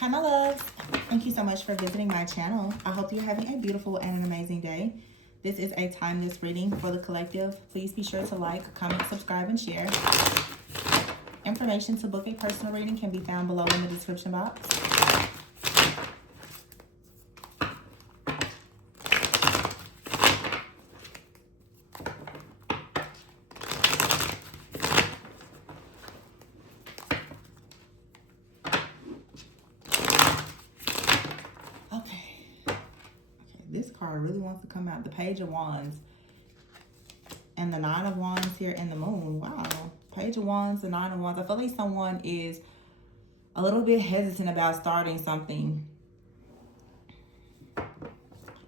Hi, my loves. Thank you so much for visiting my channel. I hope you're having a beautiful and an amazing day. This is a timeless reading for the collective. Please be sure to like, comment, subscribe, and share. Information to book a personal reading can be found below in the description box. This card really wants to come out. The Page of Wands and the Nine of Wands here and the Moon. Wow. Page of Wands, the Nine of Wands. I feel like someone is a little bit hesitant about starting something.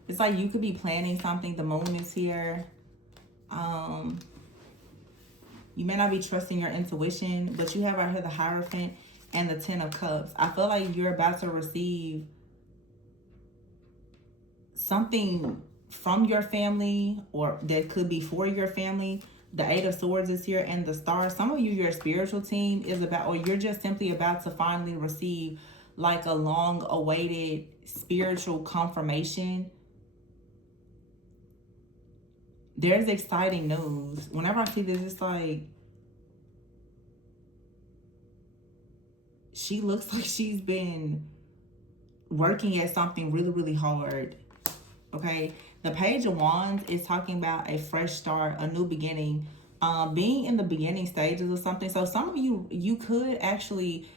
It's like you could be planning something. The Moon is here. You may not be trusting your intuition, but you have right here the Hierophant and the Ten of Cups. I feel like you're about to receive something from your family, or that could be for your family. The Eight of Swords is here and the Star. Some of you, your spiritual team is about, or you're just simply about to finally receive like a long awaited spiritual confirmation. There's exciting news. Whenever I see this, it's like she looks like she's been working at something really, really hard. Okay, the Page of Wands is talking about a fresh start, a new beginning, being in the beginning stages of something. So some of you could actually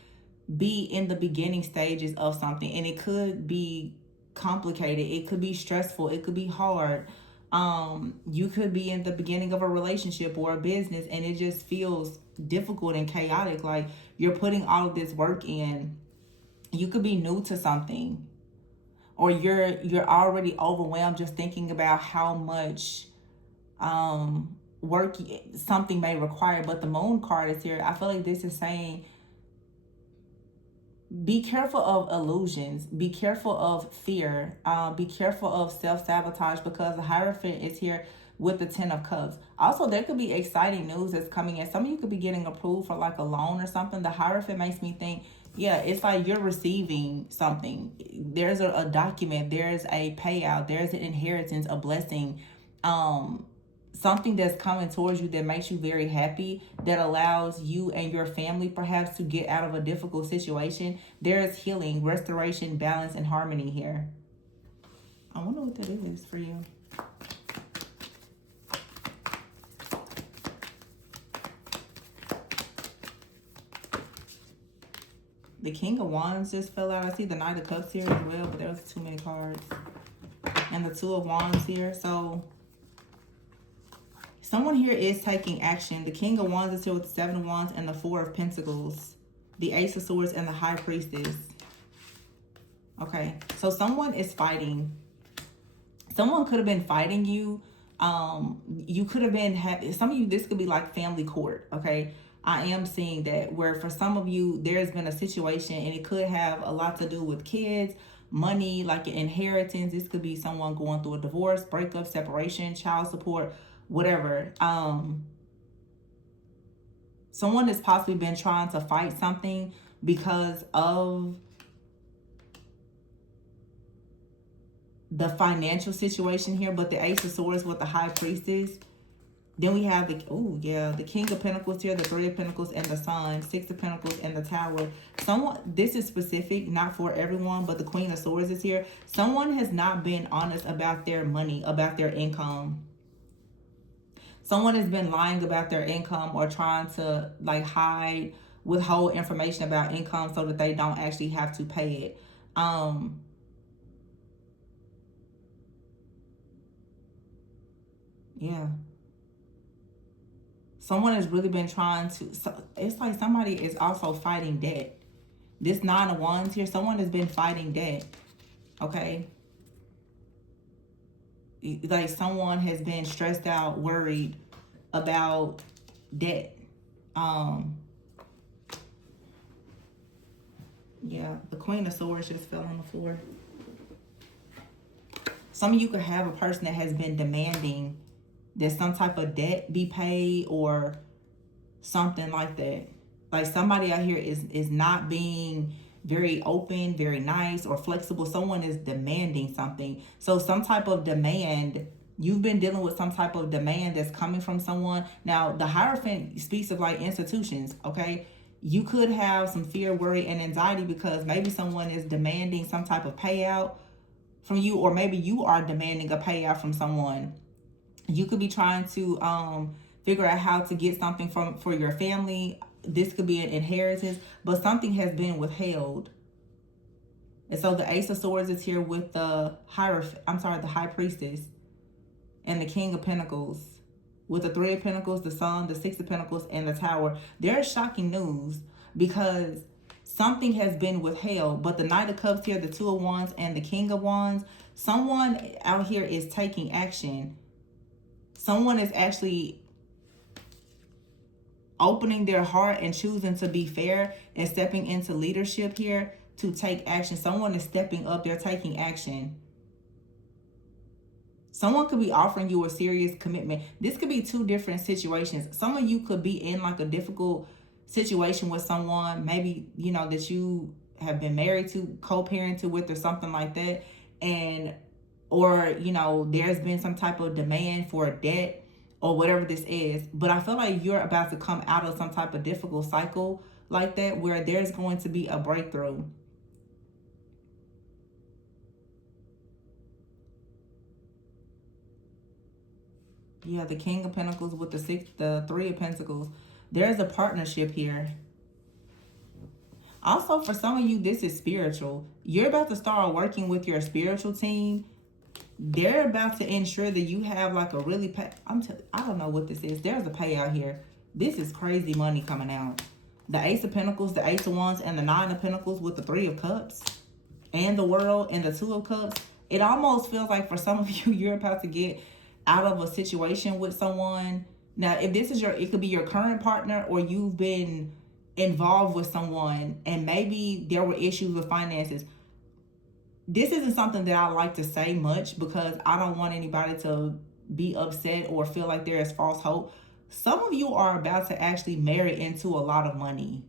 be in the beginning stages of something, and it could be complicated, it could be stressful, it could be hard. You could be in the beginning of a relationship or a business, and it just feels difficult and chaotic, like you're putting all of this work in. You could be new to something, or you're already overwhelmed just thinking about how much work something may require. But the Moon card is here. I feel like this is saying, be careful of illusions, be careful of fear, be careful of self-sabotage, because the Hierophant is here with the Ten of Cups. Also, there could be exciting news that's coming in. Some of you could be getting approved for like a loan or something. The Hierophant makes me think, yeah, it's like you're receiving something. There's a document, there's a payout, there's an inheritance, a blessing, something that's coming towards you that makes you very happy, that allows you and your family perhaps to get out of a difficult situation. There is healing, restoration, balance, and harmony here. I wonder what that is for you. The King of Wands just fell out. I see the Knight of Cups here as well, but there was too many cards. And the Two of Wands here. So someone here is taking action. The King of Wands is here with the Seven of Wands and the Four of Pentacles. The Ace of Swords and the High Priestess. Okay, so someone is fighting. Someone could have been fighting you. You could have been some of you, this could be like family court, okay? I am seeing that, where for some of you, there's been a situation, and it could have a lot to do with kids, money, like an inheritance. This could be someone going through a divorce, breakup, separation, child support, whatever. Someone has possibly been trying to fight something because of the financial situation here. But the Ace of Swords with the High Priestess. Then we have the King of Pentacles here, the Three of Pentacles and the Sun, Six of Pentacles and the Tower. This is specific, not for everyone, but the Queen of Swords is here. Someone has not been honest about their money, about their income. Someone has been lying about their income, or trying to like withhold information about income so that they don't actually have to pay it. Yeah. Someone has really been trying to, it's like somebody is also fighting debt. This Nine of Wands here, someone has been fighting debt, okay? Like someone has been stressed out, worried about debt. Yeah, the Queen of Swords just fell on the floor. Some of you could have a person that has been demanding that some type of debt be paid or something like that. Like somebody out here is not being very open, very nice, or flexible. Someone is demanding something. So some type of demand, you've been dealing with some type of demand that's coming from someone. Now, the Hierophant speaks of like institutions, okay? You could have some fear, worry, and anxiety because maybe someone is demanding some type of payout from you, or maybe you are demanding a payout from someone. You could be trying to figure out how to get something from for your family. This could be an inheritance, but something has been withheld. And so the Ace of Swords is here with the the High Priestess and the King of Pentacles. With the Three of Pentacles, the Sun, the Six of Pentacles, and the Tower. There's shocking news because something has been withheld. But the Knight of Cups here, the Two of Wands, and the King of Wands. Someone out here is taking action. Someone is actually opening their heart and choosing to be fair and stepping into leadership here to take action. Someone is stepping up. They're taking action. Someone could be offering you a serious commitment. This could be two different situations. Some of you could be in like a difficult situation with someone, maybe, you know, that you have been married to, co-parented with, or something like that. And, or, you know, there's been some type of demand for a debt or whatever this is. But I feel like you're about to come out of some type of difficult cycle like that where there's going to be a breakthrough. Yeah, the King of Pentacles with the Three of Pentacles. There's a partnership here. Also, for some of you, this is spiritual. You're about to start working with your spiritual team. They're about to ensure that you have like a really I don't know what this is. There's a payout here. This is crazy money coming out. The Ace of Pentacles, the Ace of Wands, and the Nine of Pentacles with the Three of Cups. And the World and the Two of Cups. It almost feels like for some of you, you're about to get out of a situation with someone. Now, if this is it could be your current partner, or you've been involved with someone and maybe there were issues with finances. This isn't something that I like to say much because I don't want anybody to be upset or feel like there is false hope. Some of you are about to actually marry into a lot of money.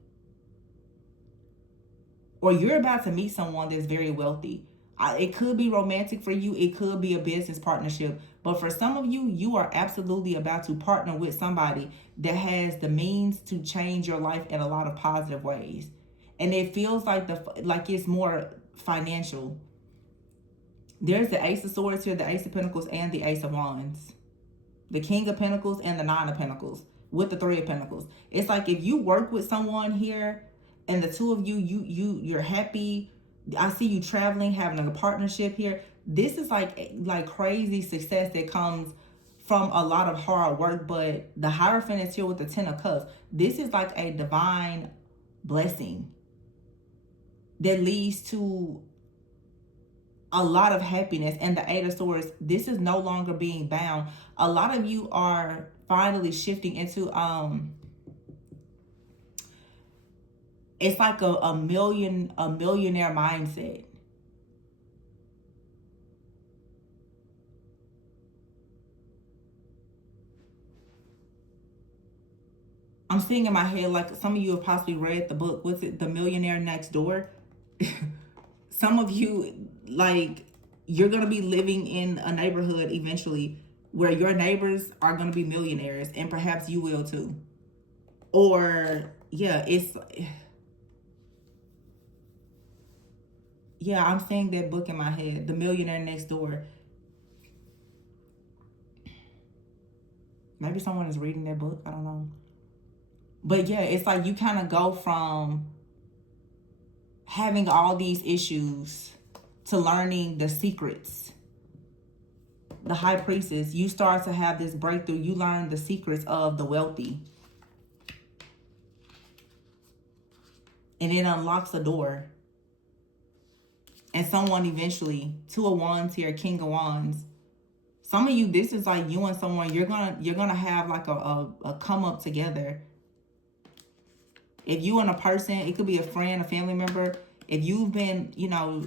Or you're about to meet someone that's very wealthy. It could be romantic for you. It could be a business partnership. But for some of you, you are absolutely about to partner with somebody that has the means to change your life in a lot of positive ways. And it feels like it's more financial. There's the Ace of Swords here, the Ace of Pentacles, and the Ace of Wands. The King of Pentacles and the Nine of Pentacles with the Three of Pentacles. It's like if you work with someone here and the two of you're happy. I see you traveling, having a partnership here. This is like crazy success that comes from a lot of hard work. But the Hierophant is here with the Ten of Cups. This is like a divine blessing that leads to a lot of happiness. And the Eight of Swords, this is no longer being bound. A lot of you are finally shifting into it's like a millionaire mindset. I'm seeing in my head, like some of you have possibly read the book. What's it? The Millionaire Next Door. Some of you, like, you're going to be living in a neighborhood eventually where your neighbors are going to be millionaires, and perhaps you will too. Or, yeah, I'm seeing that book in my head, The Millionaire Next Door. Maybe someone is reading that book. I don't know. But yeah, it's like you kind of go from having all these issues to learning the secrets. The High Priestess, you start to have this breakthrough. You learn the secrets of the wealthy. And it unlocks a door. And someone eventually, Two of Wands here, King of Wands. Some of you, this is like you and someone, you're gonna have like a come up together. If you and a person, it could be a friend, a family member. If you've been, you know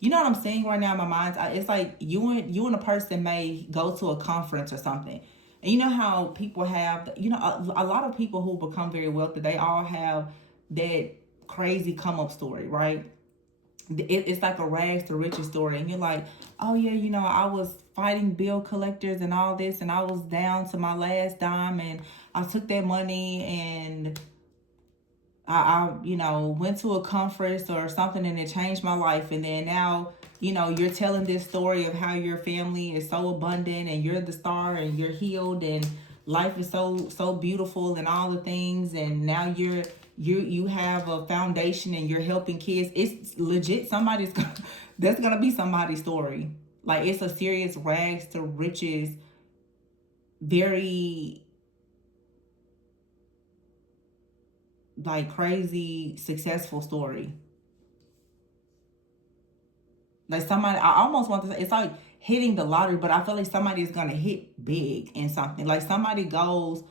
what I'm saying right now in my mind. It's like you and a person may go to a conference or something. And you know how people have, a lot of people who become very wealthy, they all have that crazy come up story, right? it's like a rags to riches story, and you're like, oh yeah, I was fighting bill collectors and all this, and I was down to my last dime, and I took that money and I went to a conference or something, and it changed my life. And then now, you're telling this story of how your family is so abundant, and you're the star, and you're healed, and life is so beautiful, and all the things. And now you have a foundation, and you're helping kids. It's legit. That's gonna be somebody's story. Like, it's a serious rags to riches, very like crazy successful story. Like, somebody, I almost want to say it's like hitting the lottery, but I feel like somebody is gonna hit big in something. Like, somebody goes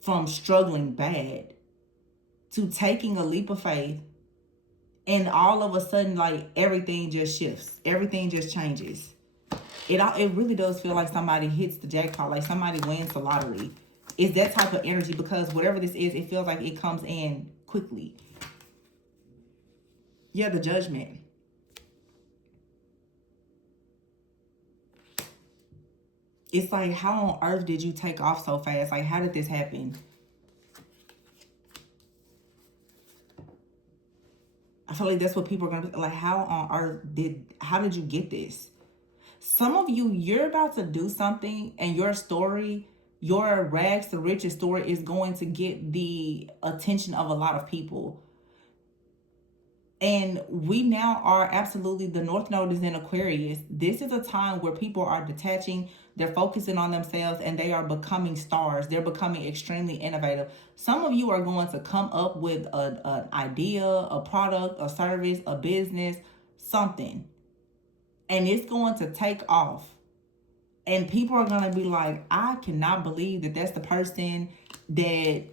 from struggling bad to taking a leap of faith, and all of a sudden, like, everything just shifts, everything just changes. It really does feel like somebody hits the jackpot, like somebody wins the lottery. It's that type of energy, because whatever this is, it feels like it comes in quickly. Yeah, the Judgment. It's like, how on earth did you take off so fast? Like, how did this happen? I feel like that's what people are gonna be like. How did you get this? Some of you, you're about to do something, and your story, your rags to riches story, is going to get the attention of a lot of people. And we now are absolutely, the North Node is in Aquarius. This is a time where people are detaching, they're focusing on themselves, and they are becoming stars. They're becoming extremely innovative. Some of you are going to come up with an idea, a product, a service, a business, something. And it's going to take off. And people are going to be like, I cannot believe that that's the person that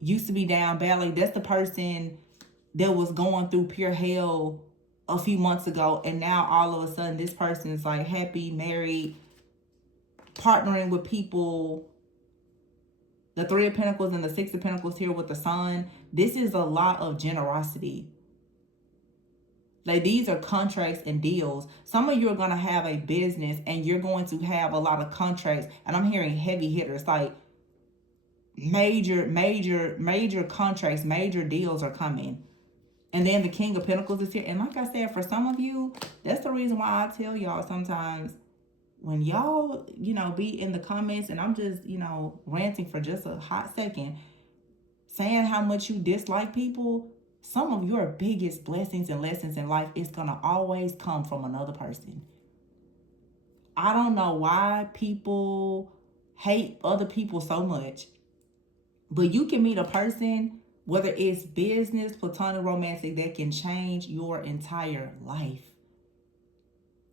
used to be down badly. That's the person that was going through pure hell a few months ago, and now all of a sudden this person is like happy, married, partnering with people. The Three of Pentacles and the Six of Pentacles here with the Sun. This is a lot of generosity. Like, these are contracts and deals. Some of you are going to have a business, and you're going to have a lot of contracts, and I'm hearing heavy hitters, like major contracts, major deals are coming. And then the King of Pentacles is here. And like I said, for some of you, that's the reason why I tell y'all sometimes, when y'all, be in the comments, and I'm just, ranting for just a hot second, saying how much you dislike people, some of your biggest blessings and lessons in life is going to always come from another person. I don't know why people hate other people so much, but you can meet a person, whether it's business, platonic, romantic, that can change your entire life.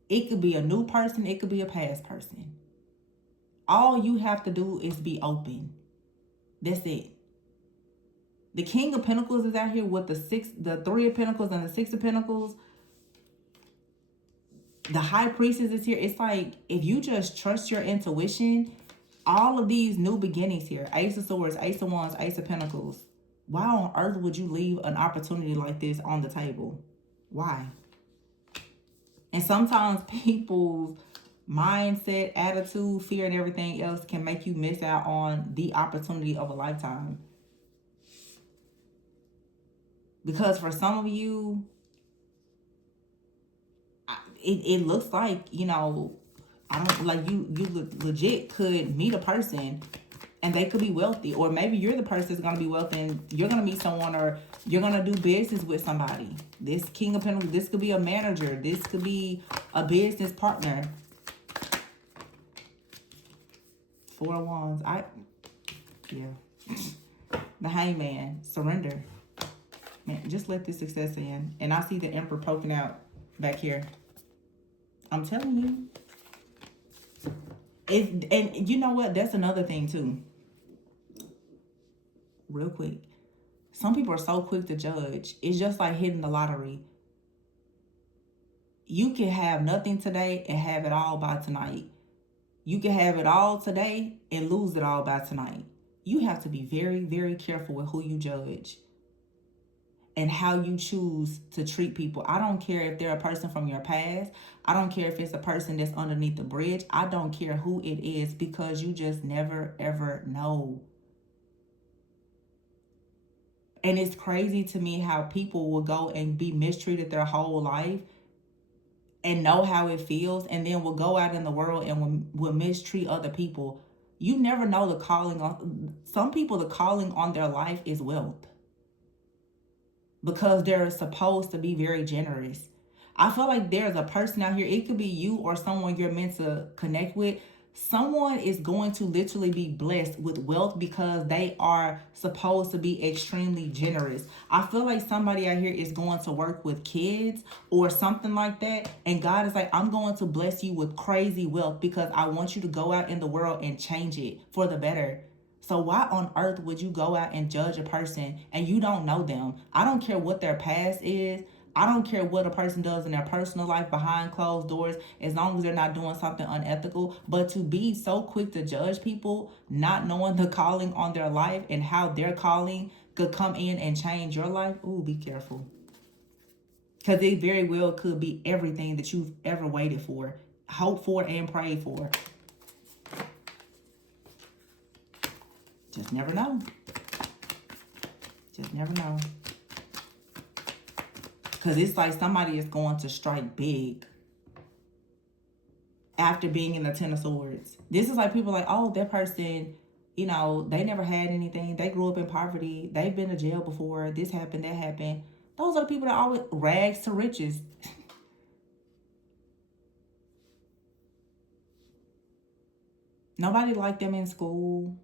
It could be a new person. It could be a past person. All you have to do is be open. That's it. The King of Pentacles is out here with the Three of Pentacles and the Six of Pentacles. The High Priestess is here. It's like, if you just trust your intuition, all of these new beginnings here, Ace of Swords, Ace of Wands, Ace of Pentacles. Why on earth would you leave an opportunity like this on the table? Why? And sometimes people's mindset, attitude, fear, and everything else can make you miss out on the opportunity of a lifetime. Because for some of you, it looks like, I don't, like, you legit could meet a person, and they could be wealthy, or maybe you're the person that's going to be wealthy, and you're going to meet someone, or you're going to do business with somebody. This King of Pentacles, this could be a manager, this could be a business partner. Four of Wands. The Hangman, surrender. Man, just let this success in. And I see the Emperor poking out back here. I'm telling you. And you know what? That's another thing too. Real quick. Some people are so quick to judge. It's just like hitting the lottery. You can have nothing today and have it all by tonight. You can have it all today and lose it all by tonight. You have to be very, very careful with who you judge. and how you choose to treat people. I don't care if they're a person from your past. I don't care if it's a person that's underneath the bridge. I don't care who it is, because you just never ever know. And it's crazy to me how people will go and be mistreated their whole life and know how it feels, and then will go out in the world and will mistreat other people. You never know the calling on some people. The calling on their life is wealth, because they're supposed to be very generous. I feel like there's a person out here, it could be you or someone you're meant to connect with. Someone is going to literally be blessed with wealth because they are supposed to be extremely generous. I feel like somebody out here is going to work with kids or something like that. And God is like, I'm going to bless you with crazy wealth because I want you to go out in the world and change it for the better. So why on earth would you go out and judge a person and you don't know them? I don't care what their past is. I don't care what a person does in their personal life behind closed doors, as long as they're not doing something unethical. But to be so quick to judge people, not knowing the calling on their life and how their calling could come in and change your life, ooh, be careful. Because it very well could be everything that you've ever waited for, hoped for, and prayed for. Just never know. Just never know. Because it's like somebody is going to strike big after being in the Ten of Swords. This is like people like, oh, that person, you know, they never had anything. They grew up in poverty. They've been to jail before. This happened, that happened. Those are the people that always rags to riches. Nobody liked them in school.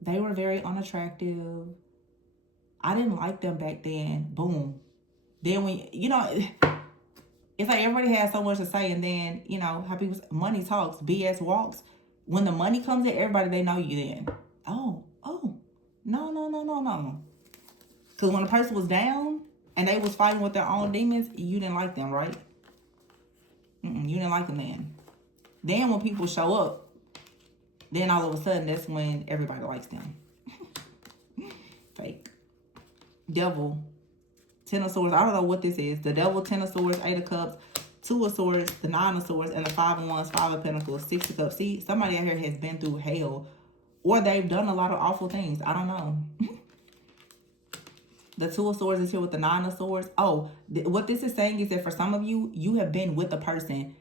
They were very unattractive. I didn't like them back then. Boom. Then when, you know, it's like everybody has so much to say, and then, you know, how people, money talks, BS walks. When the money comes in, everybody, they know you then. Oh, no. Because when a person was down and they was fighting with their own demons, you didn't like them, right? You didn't like them then. Then when people show up, then all of a sudden, that's when everybody likes them. Fake. Devil, Ten of Swords. I don't know what this is. The Devil, Ten of Swords, Eight of Cups, Two of Swords, the Nine of Swords, and the Five of Wands, Five of Pentacles, Six of Cups. See, somebody out here has been through hell, or they've done a lot of awful things. I don't know. The Two of Swords is here with the Nine of Swords. Oh, what this is saying is that for some of you, you have been with a person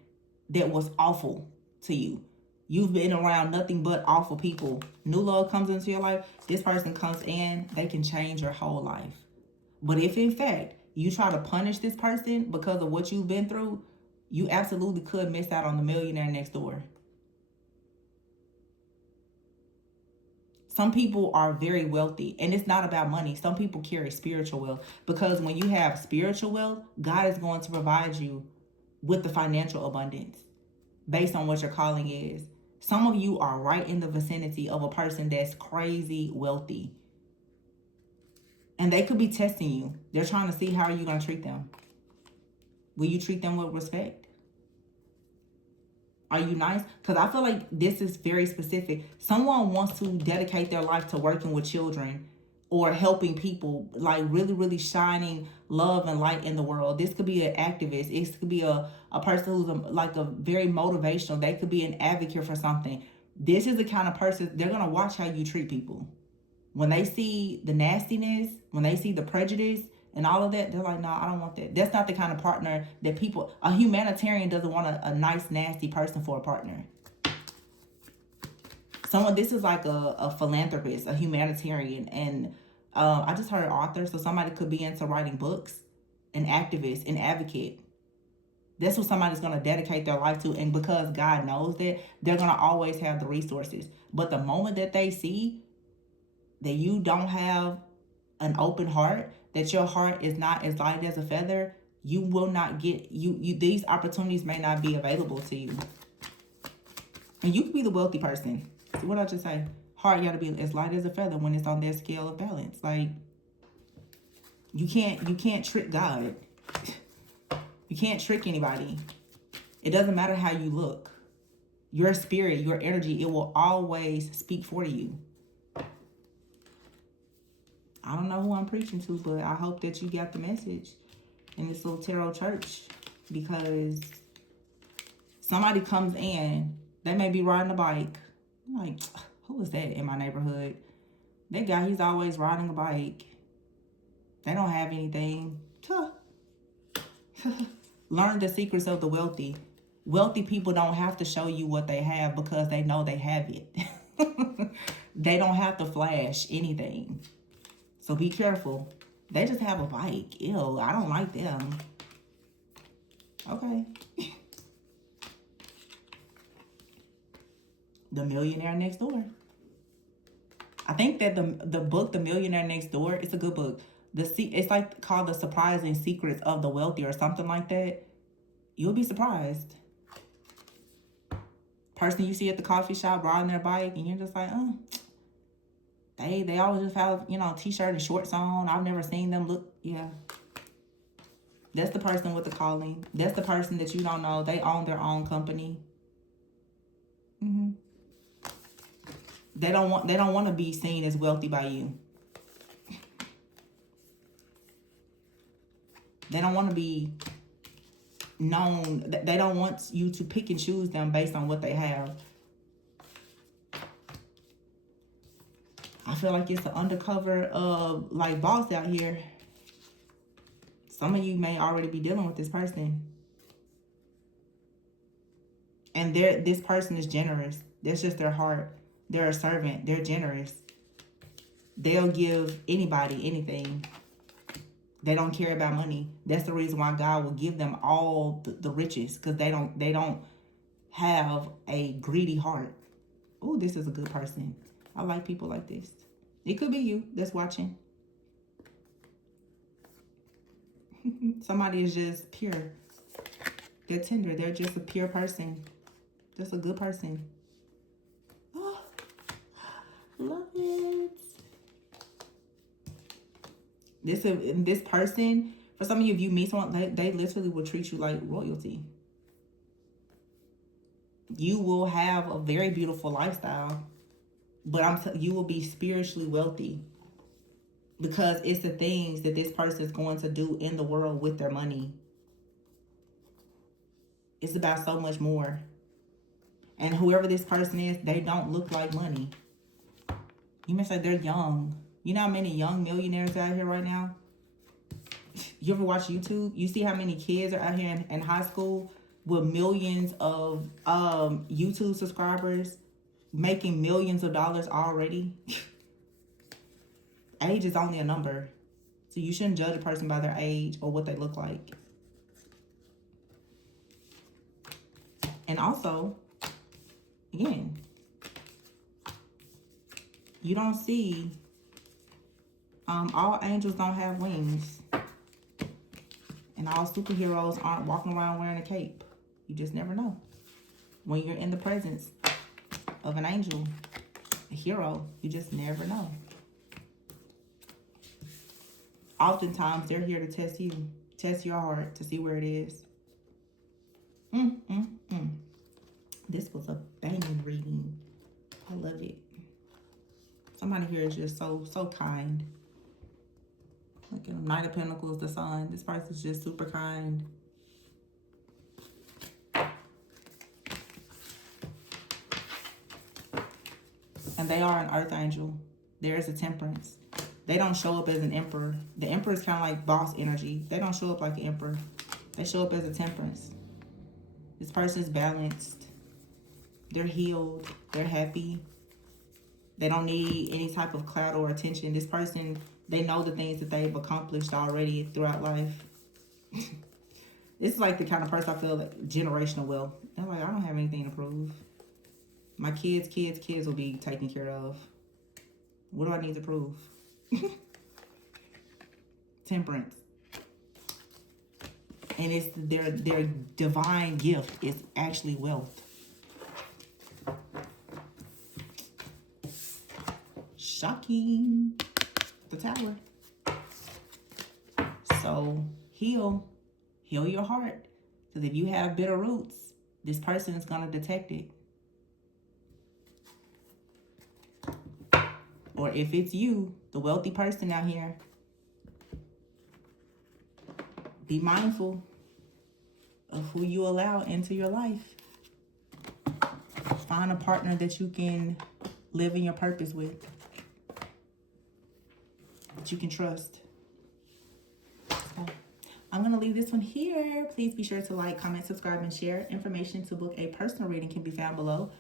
that was awful to you. You've been around nothing but awful people. New love comes into your life. This person comes in. They can change your whole life. But if in fact you try to punish this person because of what you've been through, you absolutely could miss out on the millionaire next door. Some people are very wealthy, and it's not about money. Some people carry spiritual wealth, because when you have spiritual wealth, God is going to provide you with the financial abundance based on what your calling is. Some of you are right in the vicinity of a person that's crazy wealthy. And they could be testing you. They're trying to see how you're going to treat them. Will you treat them with respect? Are you nice? Because I feel like this is very specific. Someone wants to dedicate their life to working with children or helping people, like really, really shining love and light in the world. This could be an activist. It could be a person who's like a very motivational. They could be an advocate for something. This is the kind of person, they're going to watch how you treat people. When they see the nastiness, when they see the prejudice and all of that, they're like, no, I don't want that. That's not the kind of partner that people, a humanitarian doesn't want a nice, nasty person for a partner. This is like a philanthropist, a humanitarian. And I just heard author, so somebody could be into writing books, an activist, an advocate. That's what somebody's going to dedicate their life to. And because God knows that, they're going to always have the resources. But the moment that they see that you don't have an open heart, that your heart is not as light as a feather, you will not get, these opportunities may not be available to you. And you could be the wealthy person. So what I just say? Heart got to be as light as a feather when it's on that scale of balance. Like, you can't trick God. You can't trick anybody. It doesn't matter how you look. Your spirit, your energy, it will always speak for you. I don't know who I'm preaching to, but I hope that you got the message in this little tarot church, because somebody comes in, they may be riding a bike. I'm like, who is that in my neighborhood? That guy, he's always riding a bike. They don't have anything. Learn the secrets of the wealthy. Wealthy people don't have to show you what they have because they know they have it. They don't have to flash anything. So be careful. They just have a bike. Ew, I don't like them. Okay. The Millionaire Next Door. I think that the book, The Millionaire Next Door, it's a good book. It's like called The Surprising Secrets of the Wealthy or something like that. You'll be surprised. Person you see at the coffee shop riding their bike, and you're just like, oh, they always just have, t-shirt and shorts on. I've never seen them look, yeah. That's the person with the calling. That's the person that you don't know. They own their own company. Mm-hmm. They don't want to be seen as wealthy by you. They don't want to be known. They don't want you to pick and choose them based on what they have. I feel like it's an undercover like boss out here. Some of you may already be dealing with this person. And this person is generous. That's just their heart. They're a servant. They're generous. They'll give anybody anything. They don't care about money. That's the reason why God will give them all the riches, because they don't have a greedy heart. Oh, this is a good person. I like people like this. It could be you that's watching. Somebody is just pure. They're tender. They're just a pure person. Just a good person. Oh, love it. This person, for some of you, if you meet someone, they literally will treat you like royalty. You will have a very beautiful lifestyle, but you will be spiritually wealthy, because it's the things that this person is going to do in the world with their money. It's about so much more. And whoever this person is, they don't look like money. You may say they're young. You know how many young millionaires out here right now? You ever watch YouTube? You see how many kids are out here in high school with millions of YouTube subscribers, making millions of dollars already? Age is only a number. So you shouldn't judge a person by their age or what they look like. And also, again, you don't see, all angels don't have wings. And all superheroes aren't walking around wearing a cape. You just never know. When you're in the presence of an angel, a hero, you just never know. Oftentimes, they're here to test you. Test your heart to see where it is. This was a banging reading. I love it. Somebody here is just so kind. Like in Knight of Pentacles, the Sun. This person's just super kind. And they are an earth angel. There is a Temperance. They don't show up as an emperor. The emperor is kind of like boss energy. They don't show up like an emperor. They show up as a Temperance. This person is balanced. They're healed. They're happy. They don't need any type of clout or attention. This person, they know the things that they've accomplished already throughout life. This is like the kind of person I feel like generational wealth. They're like, I don't have anything to prove. My kids will be taken care of. What do I need to prove? Temperance. And it's their divine gift is actually wealth. Shocking. The Tower. So heal your heart. Because if you have bitter roots, this person is going to detect it. or if it's you, the wealthy person out here, be mindful of who you allow into your life. Find a partner that you can live in your purpose with, that you can trust. So, I'm going to leave this one here. Please be sure to like, comment, subscribe, and share. Information to book a personal reading can be found below.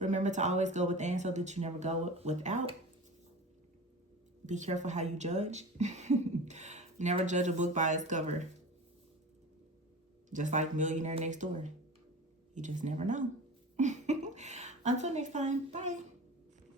Remember to always go within so that you never go without. Be careful how you judge. Never judge a book by its cover. Just like Millionaire Next Door. You just never know. Until next time, bye.